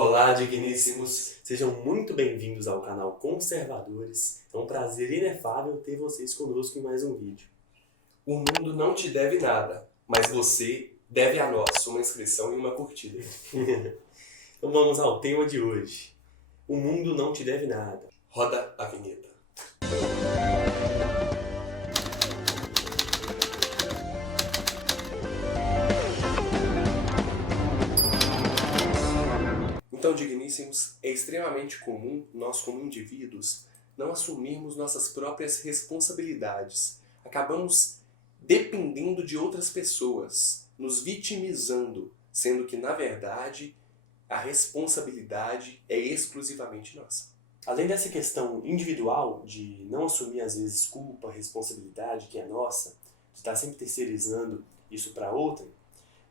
Olá, digníssimos! Sejam muito bem-vindos ao canal Conservadores. É um prazer inefável ter vocês conosco em mais um vídeo. O mundo não te deve nada, mas você deve a nós uma inscrição e uma curtida. Então vamos ao tema de hoje. O mundo não te deve nada. Roda a vinheta. Então, digníssimos, é extremamente comum nós, como indivíduos, não assumirmos nossas próprias responsabilidades. Acabamos dependendo de outras pessoas, nos vitimizando, sendo que, na verdade, a responsabilidade é exclusivamente nossa. Além dessa questão individual de não assumir às vezes culpa, responsabilidade que é nossa, de estar sempre terceirizando isso para outrem,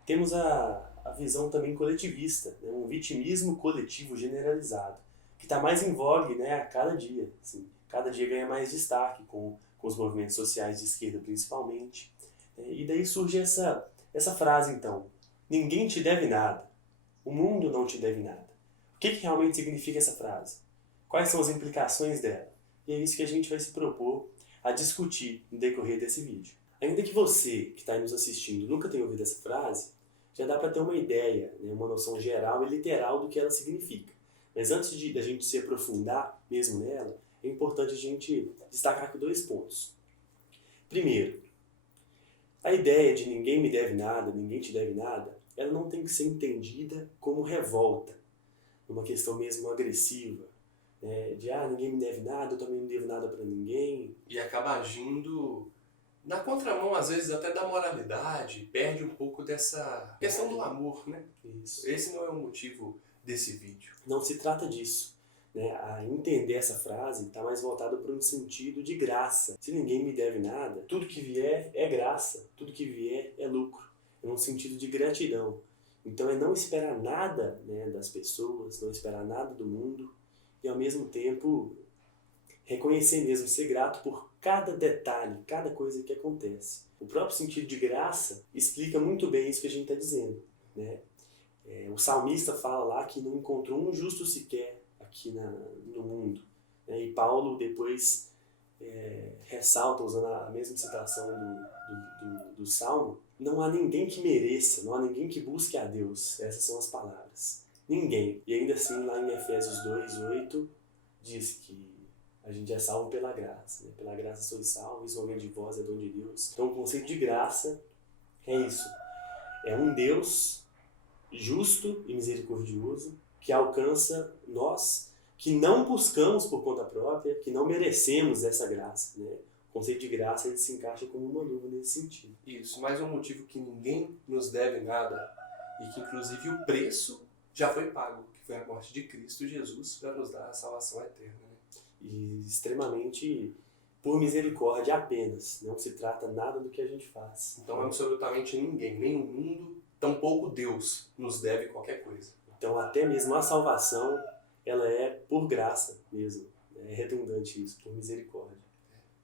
temos a visão também coletivista, né? Um vitimismo coletivo generalizado, que está mais em vogue, né, a cada dia. Assim, cada dia ganha mais destaque com os movimentos sociais de esquerda principalmente. E daí surge essa frase então: ninguém te deve nada, o mundo não te deve nada. O que realmente significa essa frase? Quais são as implicações dela? E é isso que a gente vai se propor a discutir no decorrer desse vídeo. Ainda que você, que está nos assistindo, nunca tenha ouvido essa frase, já dá para ter uma ideia, né, uma noção geral e literal do que ela significa. Mas antes da gente se aprofundar mesmo nela, é importante a gente destacar aqui dois pontos. Primeiro, a ideia de ninguém me deve nada, ninguém te deve nada, ela não tem que ser entendida como revolta, uma questão mesmo agressiva, né, de ninguém me deve nada, eu também não devo nada para ninguém. E acaba agindo na contramão, às vezes, até da moralidade, perde um pouco dessa questão do amor, né? Isso. Esse não é o motivo desse vídeo. Não se trata disso. Né? A entender essa frase está mais voltado para um sentido de graça. Se ninguém me deve nada, tudo que vier é graça, tudo que vier é lucro. É um sentido de gratidão. Então é não esperar nada, né, das pessoas, não esperar nada do mundo e ao mesmo tempo reconhecer mesmo, ser grato por cada detalhe, cada coisa que acontece. O próprio sentido de graça explica muito bem isso que a gente está dizendo. Né? O salmista fala lá que não encontrou um justo sequer aqui no mundo. Né? E Paulo depois ressalta, usando a mesma citação do Salmo, não há ninguém que mereça, não há ninguém que busque a Deus. Essas são as palavras. Ninguém. E ainda assim, lá em Efésios 2:8, diz que a gente é salvo pela graça. Né? Pela graça sois salvos, isso não vem de vós, é dom de Deus. Então o conceito de graça é isso. É um Deus justo e misericordioso que alcança nós que não buscamos por conta própria, que não merecemos essa graça. Né? O conceito de graça ele se encaixa como uma luva nesse sentido. Isso, mais um motivo que ninguém nos deve nada e que inclusive o preço já foi pago, que foi a morte de Cristo Jesus para nos dar a salvação eterna. Né? E extremamente por misericórdia apenas, não se trata nada do que a gente faz. Então absolutamente ninguém, nem o mundo, tampouco Deus nos deve qualquer coisa. Então até mesmo a salvação, ela é por graça mesmo, é redundante isso, por misericórdia.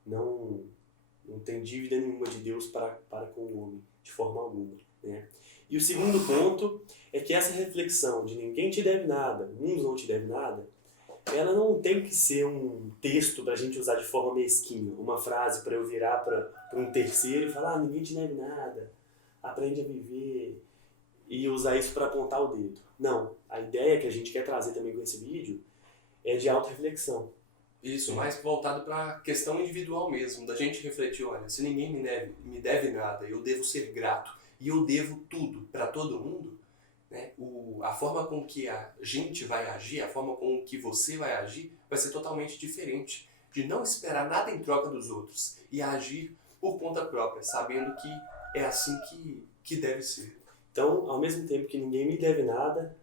Não tem dívida nenhuma de Deus para com o homem, de forma alguma. Né? E o segundo ponto é que essa reflexão de ninguém te deve nada, o mundo não te deve nada, ela não tem que ser um texto para a gente usar de forma mesquinha, uma frase para eu virar para um terceiro e falar ninguém te deve nada, aprende a viver e usar isso para apontar o dedo. Não, a ideia que a gente quer trazer também com esse vídeo é de autorreflexão. Isso, mais voltado para a questão individual mesmo, da gente refletir, olha, se ninguém me deve nada, eu devo ser grato e eu devo tudo para todo mundo, né? A forma com que a gente vai agir, a forma com que você vai agir, vai ser totalmente diferente. De não esperar nada em troca dos outros e agir por conta própria, sabendo que é assim que deve ser. Então, ao mesmo tempo que ninguém me deve nada,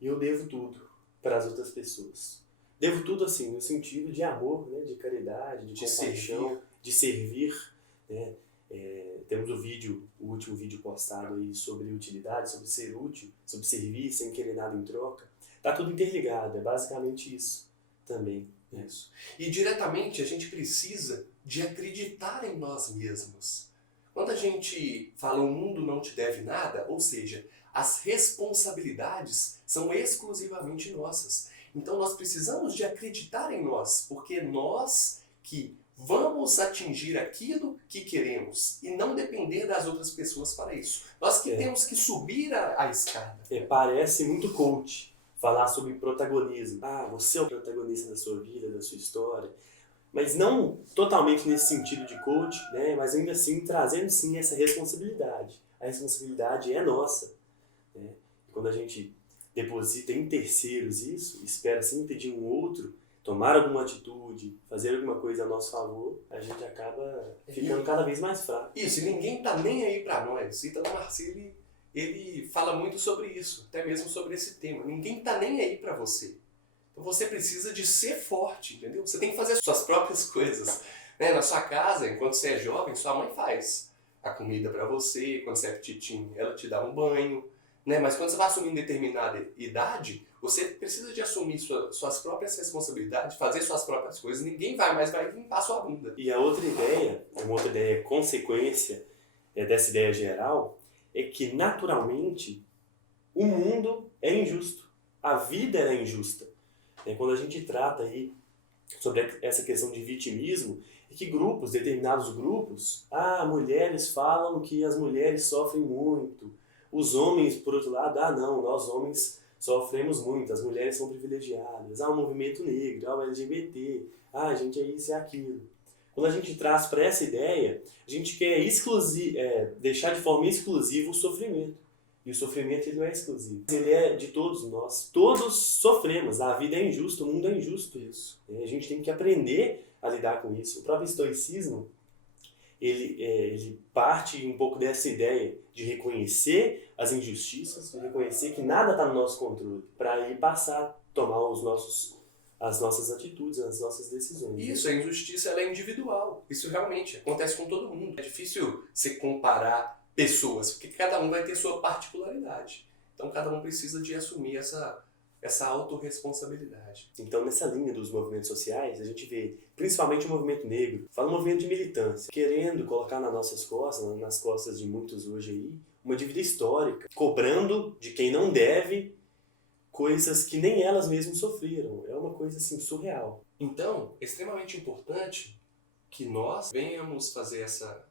eu devo tudo para as outras pessoas. Devo tudo assim, no sentido de amor, né, de caridade, de compaixão, de servir. Né? Temos o último vídeo postado aí sobre utilidade, sobre ser útil, sobre servir sem querer nada em troca. Está tudo interligado, é basicamente isso também. Né? Isso. E diretamente a gente precisa de acreditar em nós mesmos. Quando a gente fala o mundo não te deve nada, ou seja, as responsabilidades são exclusivamente nossas. Então nós precisamos de acreditar em nós, porque nós que vamos atingir aquilo que queremos e não depender das outras pessoas para isso. Nós que temos que subir a escada. Parece muito coach falar sobre protagonismo. Você é o protagonista da sua vida, da sua história. Mas não totalmente nesse sentido de coach, né? Mas ainda assim trazendo sim essa responsabilidade. A responsabilidade é nossa. Né? Quando a gente deposita em terceiros isso, espera sempre de um outro tomar alguma atitude, fazer alguma coisa a nosso favor, a gente acaba ficando cada vez mais fraco. Isso, e ninguém tá nem aí para nós. Ítalo Marcilli, ele fala muito sobre isso, até mesmo sobre esse tema. Ninguém tá nem aí para você. Então você precisa de ser forte, entendeu? Você tem que fazer suas próprias coisas. Né? Na sua casa, enquanto você é jovem, sua mãe faz a comida para você, quando você é petitinho, ela te dá um banho. Né? Mas quando você vai assumir determinada idade, você precisa de assumir suas próprias responsabilidades, fazer suas próprias coisas. Ninguém vai limpar sua bunda. E a outra ideia, uma outra ideia consequência dessa ideia geral, é que naturalmente o mundo é injusto. A vida é injusta. Quando a gente trata aí sobre essa questão de vitimismo, é que determinados grupos, mulheres falam que as mulheres sofrem muito, os homens, por outro lado, não, nós homens sofremos muito, as mulheres são privilegiadas, o movimento negro, o LGBT, a gente é isso e aquilo. Quando a gente traz para essa ideia, a gente quer deixar de forma exclusiva o sofrimento. E o sofrimento ele não é exclusivo. Ele é de todos nós. Todos sofremos. A vida é injusta, o mundo é injusto. Isso. A gente tem que aprender a lidar com isso. O próprio estoicismo, ele parte um pouco dessa ideia de reconhecer as injustiças, de reconhecer que nada está no nosso controle, para aí passar a tomar as nossas atitudes, as nossas decisões. Isso, a injustiça ela é individual. Isso realmente acontece com todo mundo. É difícil você comparar pessoas, porque cada um vai ter sua particularidade. Então cada um precisa de assumir essa autorresponsabilidade. Então nessa linha dos movimentos sociais, a gente vê principalmente o movimento negro, fala um movimento de militância, querendo colocar nas costas de muitos hoje aí, uma dívida histórica, cobrando de quem não deve coisas que nem elas mesmas sofreram. É uma coisa assim surreal. Então, é extremamente importante que nós venhamos fazer essa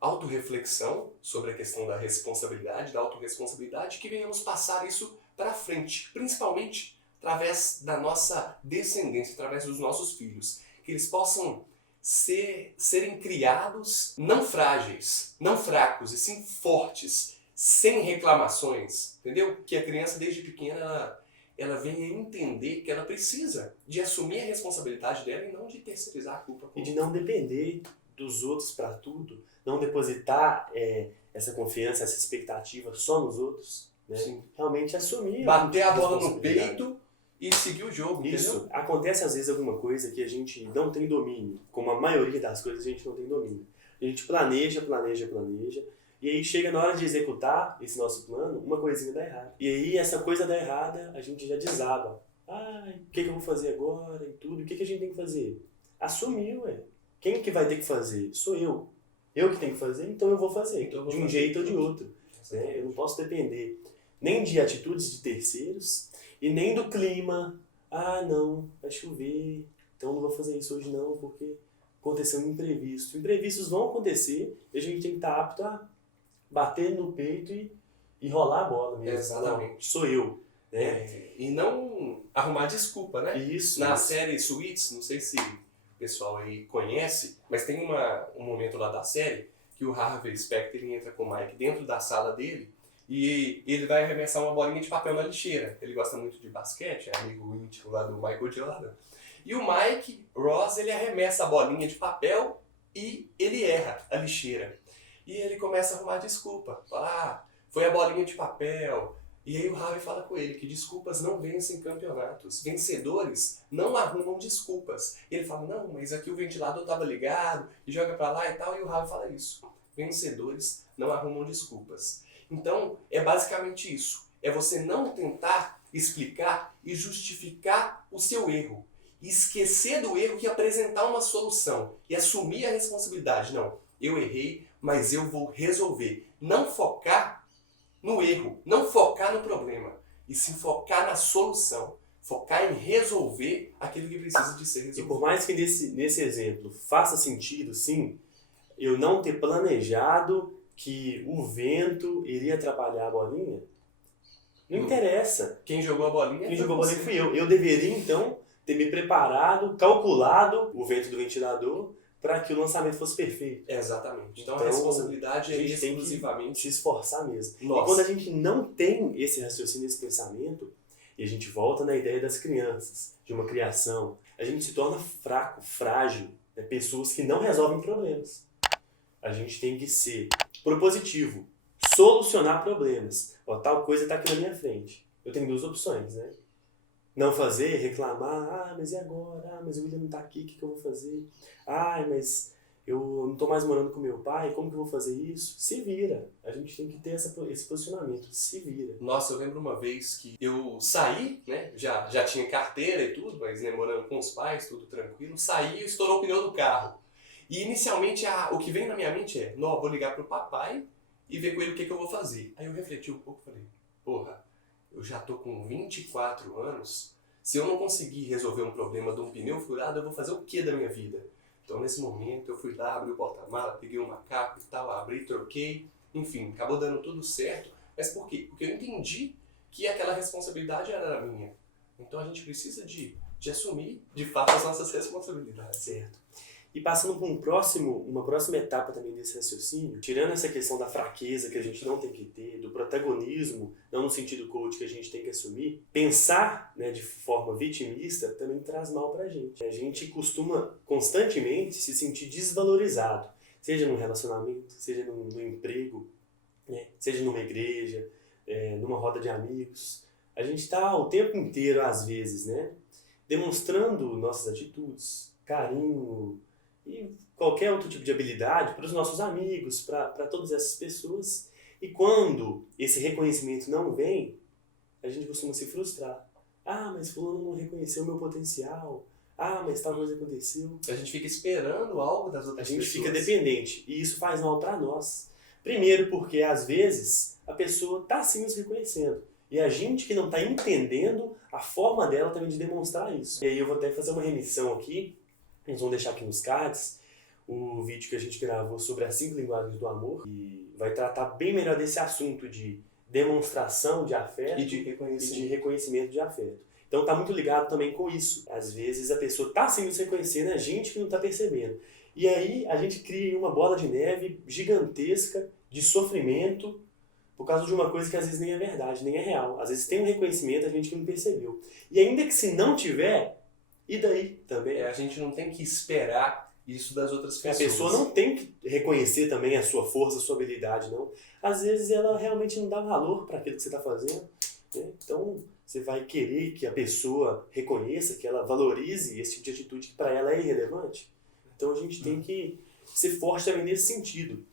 autorreflexão sobre a questão da responsabilidade, da autorresponsabilidade, que venhamos passar isso para frente, principalmente através da nossa descendência, através dos nossos filhos, que eles possam serem criados não frágeis, não fracos, e sim fortes, sem reclamações, entendeu? Que a criança desde pequena ela venha entender que ela precisa de assumir a responsabilidade dela e não de terceirizar a culpa. E de não depender dos outros para tudo, não depositar essa confiança, essa expectativa só nos outros, né? Sim. Realmente assumir. Bater a bola no peito e seguir o jogo. Isso. Entendeu? Acontece às vezes alguma coisa que a gente não tem domínio, como a maioria das coisas a gente não tem domínio. A gente planeja, e aí chega na hora de executar esse nosso plano, uma coisinha dá errado. E aí essa coisa dá errada, a gente já desaba. O que eu vou fazer agora e tudo? O que a gente tem que fazer? Assumir, ué. Quem que vai ter que fazer? Sou eu. Eu que tenho que fazer, então eu vou fazer. Então eu vou de um jeito ou de outro. Né? Eu não posso depender nem de atitudes de terceiros e nem do clima. Não, vai chover, então não vou fazer isso hoje não, porque aconteceu um imprevisto. Imprevistos vão acontecer e a gente tem que estar apto a bater no peito e rolar a bola mesmo. Exatamente. Não, sou eu. Né? E não arrumar desculpa, né? Isso. Na série Suits, não sei se o pessoal aí conhece, mas tem um momento lá da série que o Harvey Specter entra com o Mike dentro da sala dele e ele vai arremessar uma bolinha de papel na lixeira. Ele gosta muito de basquete, é amigo íntimo lá do Michael Jordan. E o Mike Ross, ele arremessa a bolinha de papel e ele erra a lixeira. E ele começa a arrumar desculpa. Fala, foi a bolinha de papel. E aí o Harvey fala com ele que desculpas não vencem campeonatos. Vencedores não arrumam desculpas. E ele fala, não, mas aqui o ventilador estava ligado, e joga pra lá e tal. E o Harvey fala isso. Vencedores não arrumam desculpas. Então, é basicamente isso. É você não tentar explicar e justificar o seu erro. Esquecer do erro e apresentar uma solução. E assumir a responsabilidade. Não, eu errei, mas eu vou resolver. Não focar no erro, não focar no problema, e sim focar na solução, focar em resolver aquilo que precisa de ser E resolvido. por mais que nesse exemplo faça sentido, sim, eu não ter planejado que o vento iria atrapalhar a bolinha, não interessa. Quem jogou a bolinha Quem foi jogou a bolinha você. fui eu. Eu deveria, então, ter me preparado, calculado o vento do ventilador para que o lançamento fosse perfeito. Exatamente. Então a Então, responsabilidade a é gente tem que exclusivamente se esforçar mesmo. nossa. E quando a gente não tem esse raciocínio, esse pensamento, e a gente volta na ideia das crianças, de uma criação, a gente se torna fraco, frágil, né? Pessoas que não resolvem problemas. A gente tem que ser propositivo, solucionar problemas. Ó, tal coisa está aqui na minha frente. Eu tenho duas opções, né? Não fazer, reclamar, mas e agora? Ah, mas o William não está aqui, o que eu vou fazer? Ah, mas eu não estou mais morando com meu pai, como que eu vou fazer isso? Se vira. A gente tem que ter esse posicionamento, se vira. Nossa, eu lembro uma vez que eu saí, né? Já tinha carteira e tudo, mas né, morando com os pais, tudo tranquilo. Saí e estourou o pneu do carro. E inicialmente o que vem na minha mente é, não, vou ligar pro papai e ver com ele o que eu vou fazer. Aí eu refleti um pouco e falei, porra, eu já tô com 24 anos, se eu não conseguir resolver um problema de um pneu furado, eu vou fazer o que da minha vida? Então nesse momento eu fui lá, abri o porta-mala, peguei o macaco e tal, abri, troquei, enfim, acabou dando tudo certo. Mas por quê? Porque eu entendi que aquela responsabilidade era minha. Então a gente precisa de assumir, de fato, as nossas responsabilidades. Certo. E passando para uma próxima etapa também desse raciocínio, tirando essa questão da fraqueza que a gente não tem que ter, do protagonismo, não no sentido coach que a gente tem que assumir, pensar, né, de forma vitimista também traz mal pra gente. A gente costuma constantemente se sentir desvalorizado, seja num relacionamento, seja no emprego, né, seja numa igreja, numa roda de amigos. A gente está o tempo inteiro, às vezes, né, demonstrando nossas atitudes, carinho, e qualquer outro tipo de habilidade para os nossos amigos, para todas essas pessoas. E quando esse reconhecimento não vem, a gente costuma se frustrar. Ah, mas fulano não reconheceu o meu potencial. Ah, mas tal coisa aconteceu. A gente fica esperando algo das outras pessoas. A gente pessoas. fica dependente. E isso faz mal para nós. Primeiro porque, às vezes, a pessoa está sim nos reconhecendo. E a gente que não está entendendo a forma dela também de demonstrar isso. E aí eu vou até fazer uma remissão aqui. Nós vamos deixar aqui nos cards o vídeo que a gente gravou sobre as 5 linguagens do amor e vai tratar bem melhor desse assunto de demonstração de afeto e de reconhecimento de afeto. Então tá muito ligado também com isso. Às vezes a pessoa tá sem nos reconhecendo, a gente que não tá percebendo. E aí a gente cria uma bola de neve gigantesca de sofrimento por causa de uma coisa que às vezes nem é verdade, nem é real. Às vezes tem um reconhecimento, a gente que não percebeu. E ainda que se não tiver, e daí também? A gente não tem que esperar isso das outras pessoas. A pessoa não tem que reconhecer também a sua força, a sua habilidade, não. Às vezes ela realmente não dá valor para aquilo que você está fazendo, né? Então você vai querer que a pessoa reconheça, que ela valorize esse tipo de atitude que para ela é irrelevante. Então a gente tem que ser forte também nesse sentido,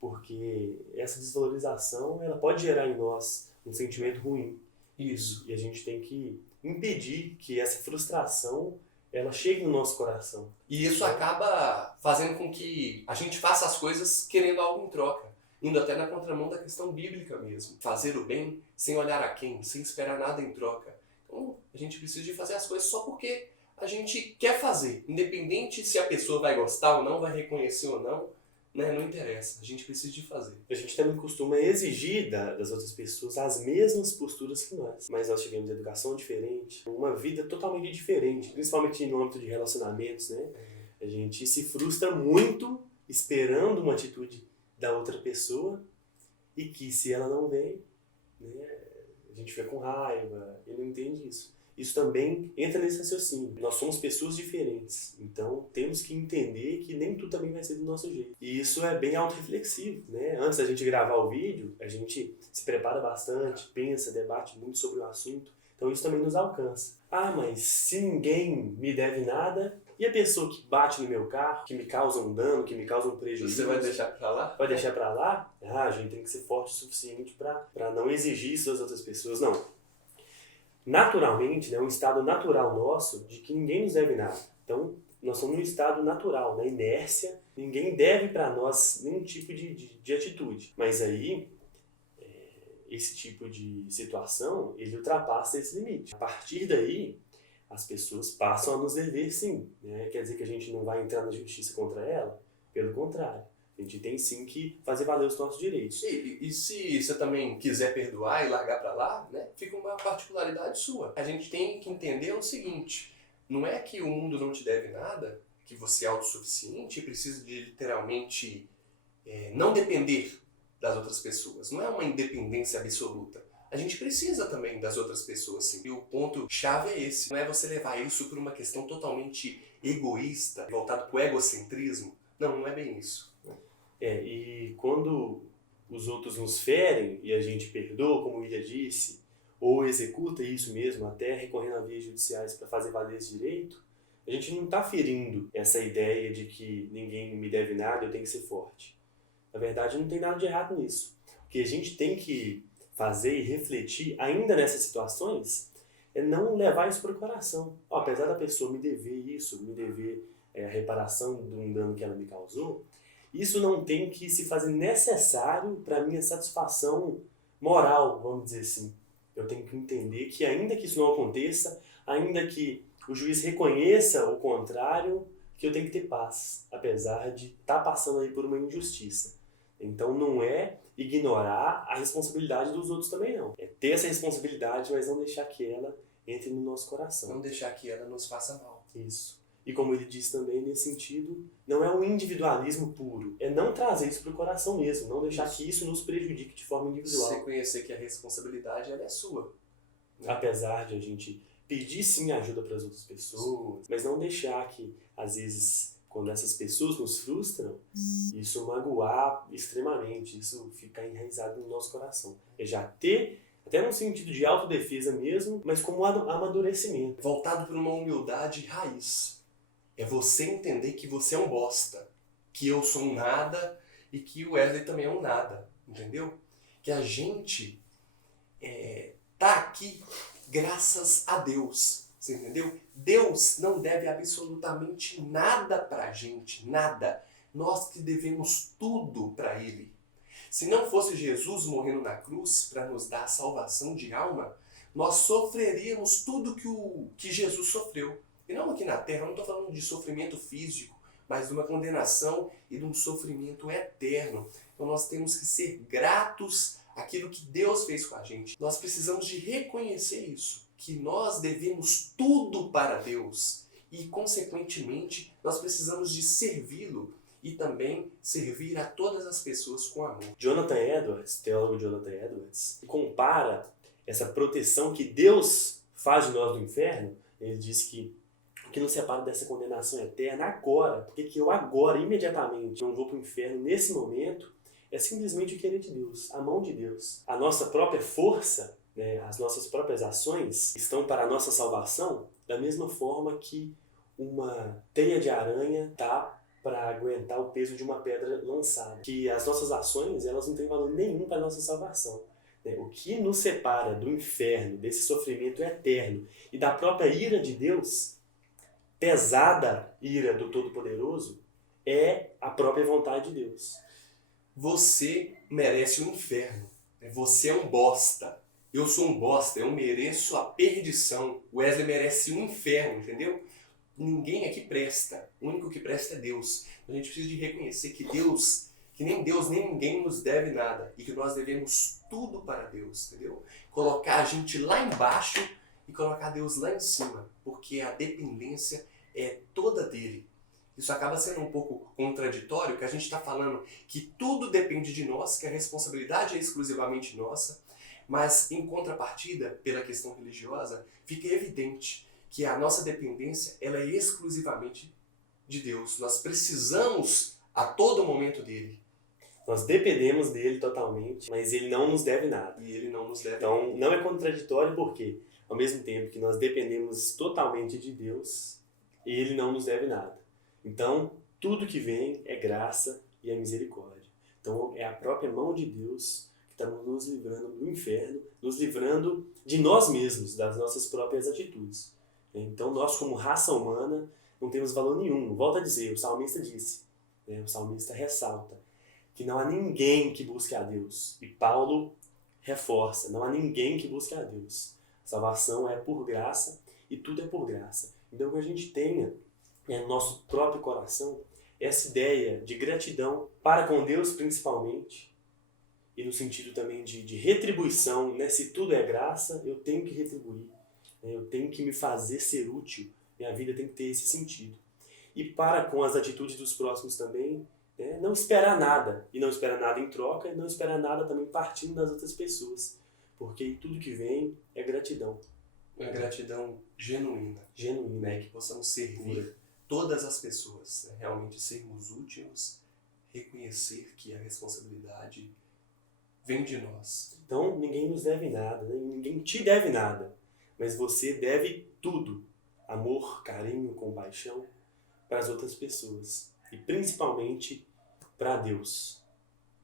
porque essa desvalorização ela pode gerar em nós um sentimento ruim. Isso. E a gente tem que impedir que essa frustração ela chegue no nosso coração. E isso acaba fazendo com que a gente faça as coisas querendo algo em troca, indo até na contramão da questão bíblica mesmo. Fazer o bem sem olhar a quem, sem esperar nada em troca. Então a gente precisa de fazer as coisas só porque a gente quer fazer, independente se a pessoa vai gostar ou não, vai reconhecer ou não, né? Não interessa, a gente precisa de fazer. A gente também costuma exigir das outras pessoas as mesmas posturas que nós, mas nós tivemos educação diferente, uma vida totalmente diferente, principalmente no âmbito de relacionamentos, né? A gente se frustra muito esperando uma atitude da outra pessoa e que se ela não vem, né, a gente fica com raiva e não entende isso. Isso também entra nesse raciocínio. Nós somos pessoas diferentes, então temos que entender que nem tudo também vai ser do nosso jeito. E isso é bem autorreflexivo, né? Antes da gente gravar o vídeo, a gente se prepara bastante, pensa, debate muito sobre o assunto, então isso também nos alcança. Ah, mas se ninguém me deve nada, e a pessoa que bate no meu carro, que me causa um dano, que me causa um prejuízo? Você vai deixar pra lá? Vai deixar pra lá? Ah, a gente tem que ser forte o suficiente pra não exigir isso das outras pessoas. Não. Naturalmente, é um estado natural nosso de que ninguém nos deve nada. Então, nós somos num estado natural, na inércia, ninguém deve para nós nenhum tipo de atitude. Mas aí, esse tipo de situação, ele ultrapassa esse limite. A partir daí, as pessoas passam a nos dever sim, né? Quer dizer que a gente não vai entrar na justiça contra ela? Pelo contrário, a gente tem sim que fazer valer os nossos direitos. E se você também quiser perdoar e largar pra lá, né, fica uma particularidade sua. A gente tem que entender o seguinte, não é que o mundo não te deve nada, que você é autossuficiente e precisa de literalmente não depender das outras pessoas. Não é uma independência absoluta. A gente precisa também das outras pessoas, sim. E o ponto-chave é esse. Não é você levar isso por uma questão totalmente egoísta, voltado para o egocentrismo. Não, não é bem isso. E quando os outros nos ferem e a gente perdoa, como o William disse, ou executa isso mesmo, até recorrendo a vias judiciais para fazer valer esse direito, a gente não está ferindo essa ideia de que ninguém me deve nada, eu tenho que ser forte. Na verdade, não tem nada de errado nisso. O que a gente tem que fazer e refletir, ainda nessas situações, é não levar isso para o coração. Apesar da pessoa me dever isso, me dever a reparação de um dano que ela me causou, isso não tem que se fazer necessário para a minha satisfação moral, vamos dizer assim. Eu tenho que entender que ainda que isso não aconteça, ainda que o juiz reconheça o contrário, que eu tenho que ter paz, apesar de estar passando aí por uma injustiça. Então não é ignorar a responsabilidade dos outros também não. É ter essa responsabilidade, mas não deixar que ela entre no nosso coração. Não deixar que ela nos faça mal. Isso. E como ele diz também, nesse sentido, não é um individualismo puro. É não trazer isso para o coração mesmo, não deixar que isso nos prejudique de forma individual. Você conhecer que a responsabilidade ela é sua. Né? Apesar de a gente pedir sim ajuda para as outras pessoas, mas não deixar que, às vezes, quando essas pessoas nos frustram, isso magoar extremamente, isso ficar enraizado no nosso coração. É já ter, até num sentido de autodefesa mesmo, mas como amadurecimento. Voltado para uma humildade raiz. É você entender que você é um bosta, que eu sou um nada e que o Wesley também é um nada, entendeu? Que a gente tá aqui graças a Deus, você entendeu? Deus não deve absolutamente nada pra gente, nada. Nós que devemos tudo pra Ele. Se não fosse Jesus morrendo na cruz para nos dar a salvação de alma, nós sofreríamos tudo que Jesus sofreu. E não aqui na Terra, eu não estou falando de sofrimento físico, mas de uma condenação e de um sofrimento eterno. Então nós temos que ser gratos àquilo que Deus fez com a gente. Nós precisamos de reconhecer isso, que nós devemos tudo para Deus e, consequentemente, nós precisamos de servi-lo e também servir a todas as pessoas com amor. Jonathan Edwards, teólogo Jonathan Edwards, compara essa proteção que Deus faz de nós do inferno. Ele diz que o que nos separa dessa condenação eterna agora, porque que eu agora, imediatamente, não vou para o inferno nesse momento, é simplesmente o querer de Deus, a mão de Deus. A nossa própria força, né, as nossas próprias ações estão para a nossa salvação da mesma forma que uma teia de aranha está para aguentar o peso de uma pedra lançada. Que as nossas ações, elas não têm valor nenhum para a nossa salvação. O que nos separa do inferno, desse sofrimento eterno e da própria ira de Deus, pesada ira do Todo-Poderoso, é a própria vontade de Deus. Você merece o inferno. Você é um bosta. Eu sou um bosta. Eu mereço a perdição. O Wesley merece o inferno, entendeu? Ninguém aqui presta. O único que presta é Deus. A gente precisa de reconhecer que Deus, que nem Deus, nem ninguém nos deve nada. E que nós devemos tudo para Deus, entendeu? Colocar a gente lá embaixo e colocar Deus lá em cima. Porque a dependência é toda dele. Isso acaba sendo um pouco contraditório, que a gente está falando que tudo depende de nós, que a responsabilidade é exclusivamente nossa, mas em contrapartida, pela questão religiosa, fica evidente que a nossa dependência ela é exclusivamente de Deus. Nós precisamos a todo momento dele. Nós dependemos dele totalmente, mas ele não nos deve nada. E ele não nos deve Então, nada. não é contraditório porque, ao mesmo tempo que nós dependemos totalmente de Deus, ele não nos deve nada. Então, tudo que vem é graça e é misericórdia. Então, é a própria mão de Deus que está nos livrando do inferno, nos livrando de nós mesmos, das nossas próprias atitudes. Então, nós, como raça humana, não temos valor nenhum. Volto a dizer, o salmista disse, o salmista ressalta, que não há ninguém que busque a Deus. E Paulo reforça, não há ninguém que busque a Deus. Salvação é por graça e tudo é por graça. Então que a gente tenha no nosso próprio coração essa ideia de gratidão para com Deus principalmente, e no sentido também de retribuição, né? Se tudo é graça, eu tenho que retribuir, né? Eu tenho que me fazer ser útil, minha vida tem que ter esse sentido. E para com as atitudes dos próximos também, né? Não esperar nada, e não esperar nada em troca, e não esperar nada também partindo das outras pessoas, porque tudo que vem é gratidão. Uma gratidão genuína, Genuína. né? Que possamos servir todas as pessoas, né? Realmente sermos úteis, reconhecer que a responsabilidade vem de nós. Então, ninguém nos deve nada, né? Ninguém te deve nada, mas você deve tudo. Amor, carinho, compaixão para as outras pessoas. E principalmente para Deus,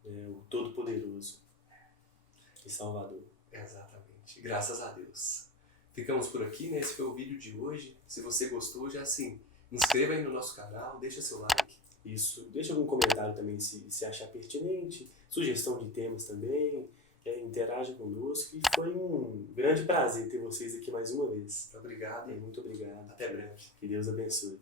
né? O Todo-Poderoso e Salvador. Exatamente. Graças a Deus. Ficamos por aqui, né? Esse foi o vídeo de hoje. Se você gostou, já assim, inscreva aí no nosso canal, deixa seu like. Isso. Deixa algum comentário também se achar pertinente, sugestão de temas também, interaja conosco. E foi um grande prazer ter vocês aqui mais uma vez. Obrigado e Muito obrigado. até breve. Que Deus abençoe.